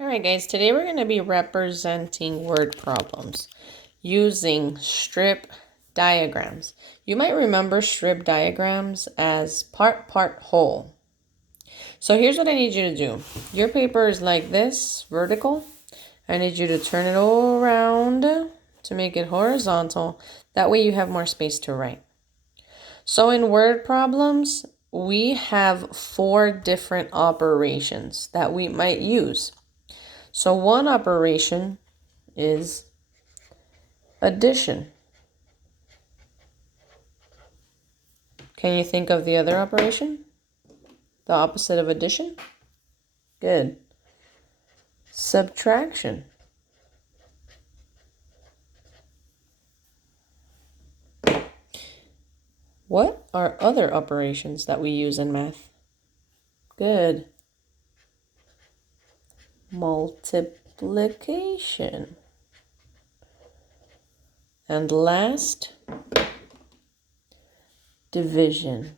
All right, guys, today we're going to be representing word problems using strip diagrams. You might remember strip diagrams as part, whole. So here's what I need you to do. Your paper is like this, vertical. I need you to turn it all around to make it horizontal. That way you have more space to write. So in word problems, we have 4 different operations that we might use. So one operation is addition. Can you think of the other operation? The opposite of addition? Good. Subtraction. What are other operations that we use in math? Good. Multiplication. And last, division.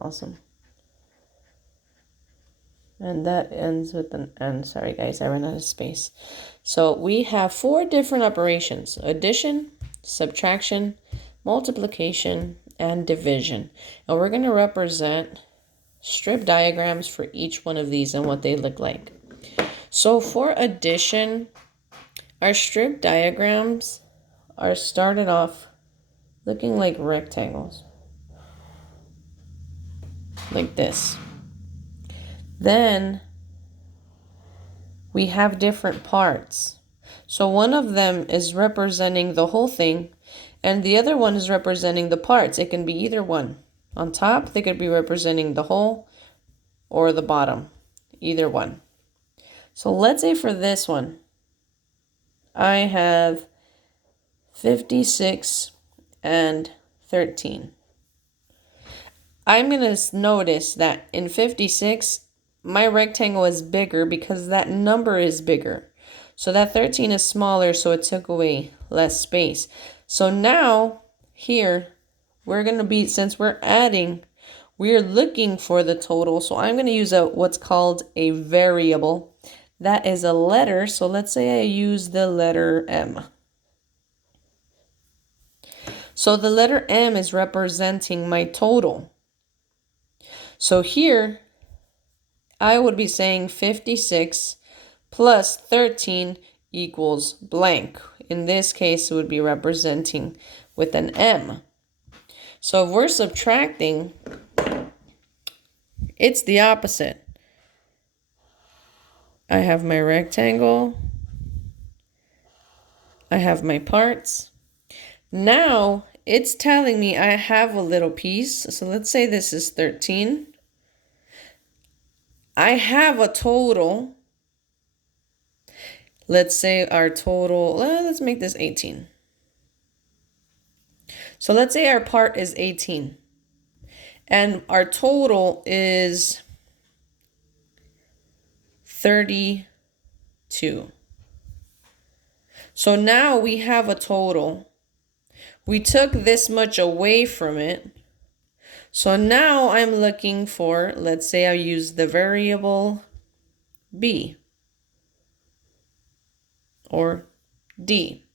Awesome. And that ends with an N. Sorry, guys, I ran out of space. So we have 4 different operations: addition, subtraction, multiplication, and division. And we're going to represent strip diagrams for each one of these and what they look like. So for addition, our strip diagrams are started off looking like rectangles, like this. Then we have different parts. So one of them is representing the whole thing, and the other one is representing the parts. It can be either one. On top, they could be representing the whole or the bottom, either one. So let's say for this one, I have 56 and 13. I'm going to notice that in 56, my rectangle is bigger because that number is bigger. So that 13 is smaller, so it took away less space. So now here, we're going to be, since we're adding, we're looking for the total. So I'm going to use what's called a variable. That is a letter. So let's say I use the letter M. So the letter M is representing my total. So here, I would be saying 56 plus 13 equals blank. In this case, it would be representing with an M. So if we're subtracting, it's the opposite. I have my rectangle. I have my parts. Now it's telling me I have a little piece. So let's say this is 13. I have a total. Let's say our total, let's make this 18. So let's say our part is 18. And our total is 32. So now we have a total. We took this much away from it. So now I'm looking for, let's say I use the variable B or D.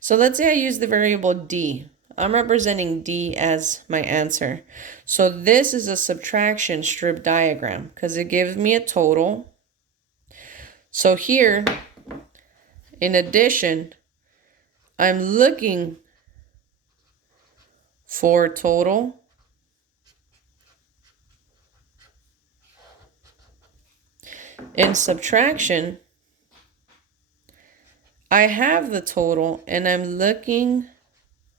So let's say I use the variable D. I'm representing D as my answer. So this is a subtraction strip diagram because it gives me a total. So here, in addition, I'm looking for total. In subtraction, I have the total and I'm looking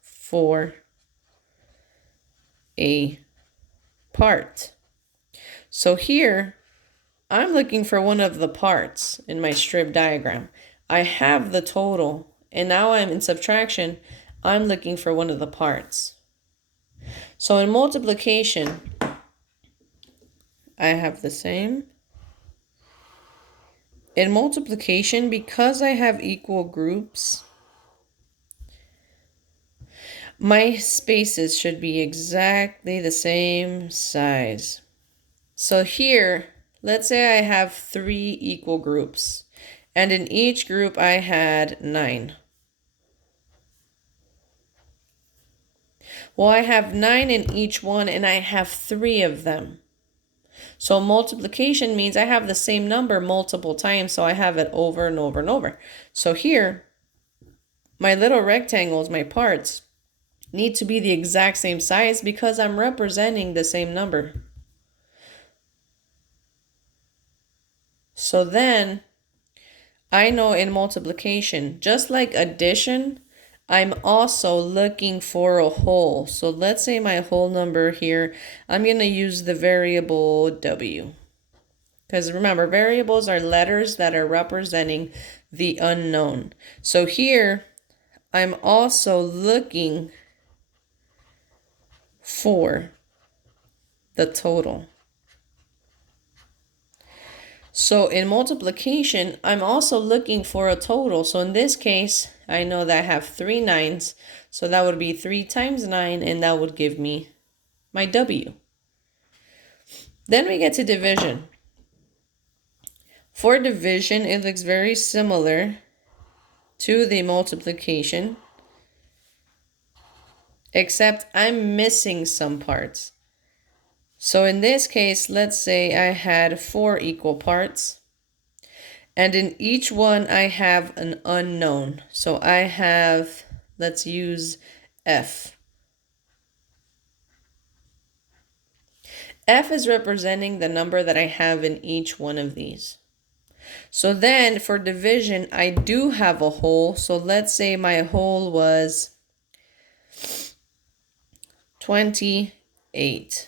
for a part. So here, I'm looking for one of the parts in my strip diagram. I have the total, and now I'm in subtraction. I'm looking for one of the parts. So in multiplication, I have the same. In multiplication, because I have equal groups, my spaces should be exactly the same size. So here, let's say I have 3 equal groups, and in each group I had 9. Well, I have 9 in each one, and I have 3 of them. So multiplication means I have the same number multiple times, so I have it over and over and over. So here, my little rectangles, my parts, need to be the exact same size because I'm representing the same number. So then, I know in multiplication, just like addition, I'm also looking for a whole. So let's say my whole number here, I'm going to use the variable w. Because remember, variables are letters that are representing the unknown. So here, I'm also looking for the total. So in multiplication, I'm also looking for a total. So in this case, I know that I have 3 9s. So that would be 3 times 9, and that would give me my W. Then we get to division. For division, it looks very similar to the multiplication, except I'm missing some parts. So in this case, let's say I had 4 equal parts. And in each one, I have an unknown. So I have, let's use F. F is representing the number that I have in each one of these. So then for division, I do have a whole. So let's say my whole was 28.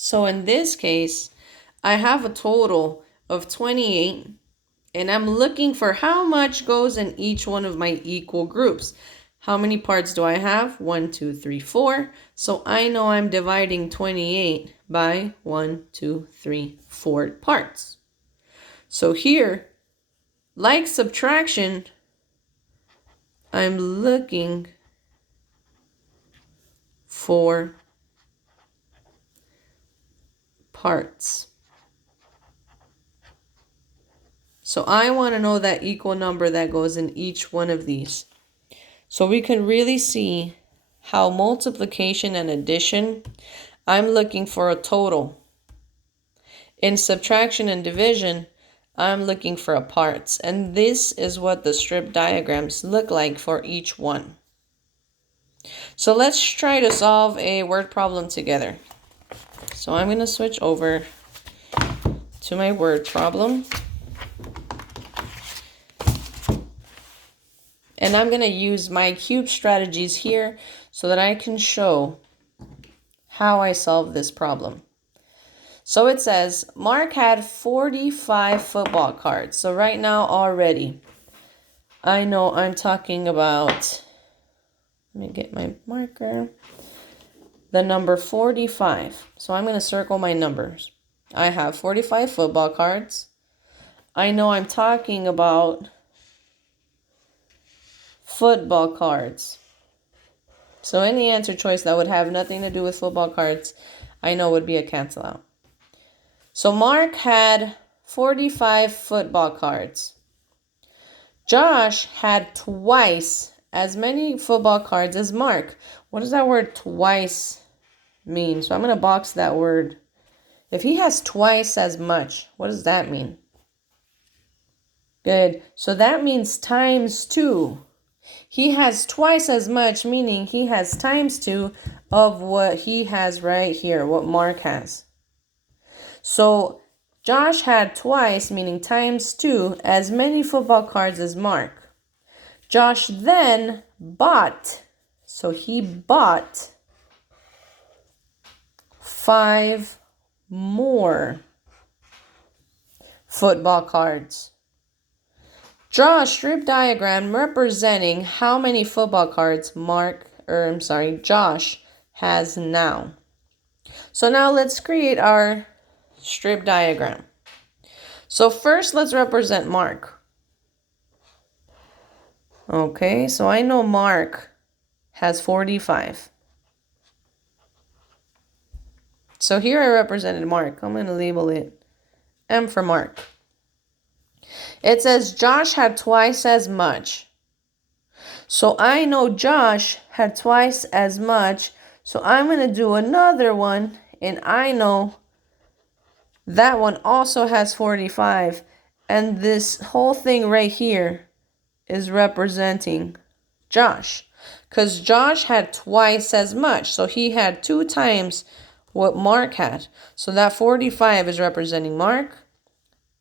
So in this case, I have a total of 28, and I'm looking for how much goes in each one of my equal groups. How many parts do I have? 1, 2, 3, 4. So I know I'm dividing 28 by 1, 2, 3, 4 parts. So here, like subtraction, I'm looking for parts. So I want to know that equal number that goes in each one of these. So we can really see how multiplication and addition, I'm looking for a total. In subtraction and division, I'm looking for a parts. And this is what the strip diagrams look like for each one. So let's try to solve a word problem together. So I'm going to switch over to my word problem. And I'm going to use my cube strategies here so that I can show how I solve this problem. So it says, Mark had 45 football cards. So right now already, I know I'm talking about, let me get my marker, the number 45. So I'm going to circle my numbers. I have 45 football cards. I know I'm talking about football cards. So any answer choice that would have nothing to do with football cards, I know would be a cancel out. So Mark had 45 football cards. Josh had twice as many football cards as Mark. What does that word twice mean? So I'm going to box that word. If he has twice as much, what does that mean? Good. So that means times 2. He has twice as much, meaning he has times 2 of what he has right here, what Mark has. So Josh had twice, meaning times 2, as many football cards as Mark. Josh then bought, so he bought 5 more football cards. Draw a strip diagram representing how many football cards Josh has now. So now let's create our strip diagram. So first let's represent Mark. Okay, so I know Mark has 45. So here I represented Mark. I'm going to label it M for Mark. It says Josh had twice as much. So I know Josh had twice as much. So I'm going to do another one. And I know that one also has 45. And this whole thing right here is representing Josh. Because Josh had twice as much. So he had 2 times what Mark had. So that 45 is representing Mark.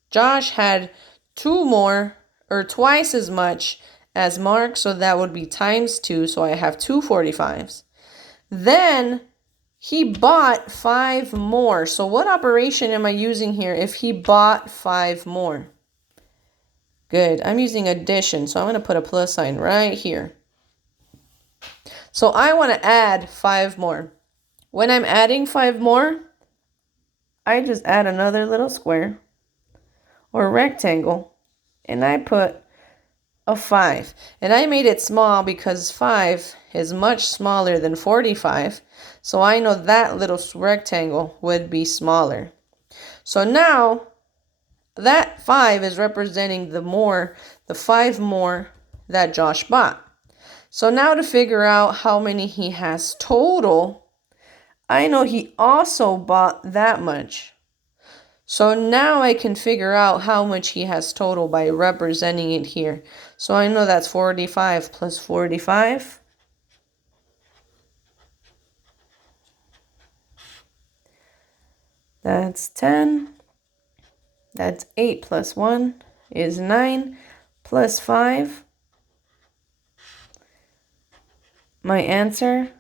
Josh had 2 more, or twice as much as Mark, so that would be times 2, so I have 2 45s. Then he bought 5 more. So what operation am I using here if he bought 5 more? Good, I'm using addition, so I'm going to put a plus sign right here. So I want to add 5 more. When I'm adding 5 more, I just add another little square or rectangle, and I put a 5. And I made it small because 5 is much smaller than 45. So I know that little rectangle would be smaller. So now that 5 is representing the 5 more that Josh bought. So now to figure out how many he has total, I know he also bought that much. So now I can figure out how much he has total by representing it here. So I know that's 45 plus 45. That's 10. That's 8 plus 1 is 9 plus 5. My answer,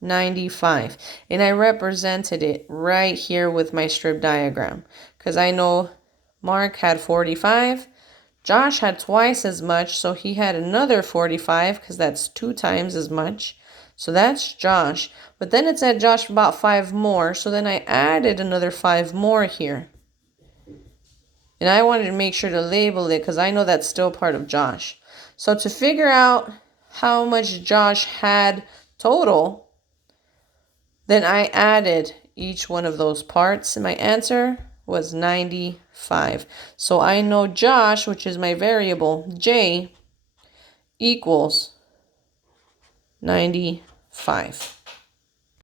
95. And I represented it right here with my strip diagram because I know Mark had 45. Josh had twice as much, so he had another 45 because that's 2 times as much. So that's Josh. But then it said Josh bought 5 more, so then I added another 5 more here. And I wanted to make sure to label it because I know that's still part of Josh. So to figure out how much Josh had total, then I added each one of those parts, and my answer was 95. So I know Josh, which is my variable, J, equals 95.